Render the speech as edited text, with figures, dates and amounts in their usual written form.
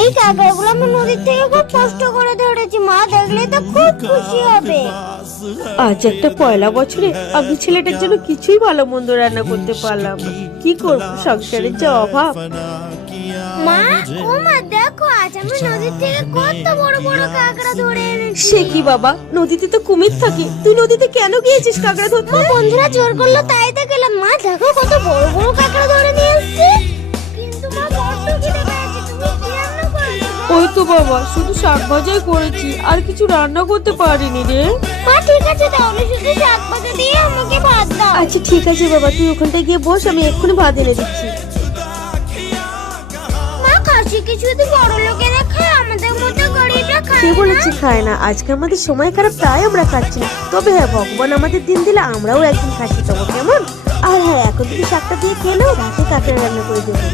এই কাঁকড়াগুলো আমি নদীর থেকে খুব কষ্ট করে ধরেছি, মা দেখলে তো খুব খুশি হবে। আজ একটা পয়লা বছরে আমি ছেলেটার জন্য কিছুই ভালো মন্দ রান্না করতে পারলাম না। কি করবো, সংসারের যে অভাব। মা, ও মা দেখো, আজ আমি নদীর থেকে কত বড় বড় কাঁকড়া ধরে এনেছি। সে কি বাবা, নদীতে তো কুমির থাকে, তুই নদীতে কেন গিয়েছিস কাঁকড়া ধরতে? মা, বন্ধুরা জোর করলো তাই তো গেলাম। মা দেখো কত বড় বড় কাঁকড়া ধরে নিয়ে এসেছি। কিন্তু মা বড্ড খিদে পেয়েছে, তুমি কি রান্না করবে? ওই তো বাবা, শুধু শাক ভাজাই করেছি, আর কিছু রান্না করতে পারিনি রে। মা ঠিক আছে, তাহলে শুধু শাক ভাজা দিয়ে আমাকে ভাত দাও। আচ্ছা ঠিক আছে বাবা, তুই ওখানটায় গিয়ে বস, আমি এক্ষুনি ভাত এনে দিচ্ছি। মা, খাসি কি শুধু বড় লোকেরা খায়, আমাদের মতো গরিবরা খায় কে না? বলেছে খায় না? আজকে আমাদের সময় খারাপ তাই আমরা খাচ্ছি না। তবে হ্যাঁ, ভগবান আমাদের দিন দিলে আমরাও একদিন খাচ্ছি, তবে কেমন? আর হ্যাঁ, এখন তুমি শাকটা দিয়ে খেলেও রাতে কাঁকড়া রান্না করে দেবো।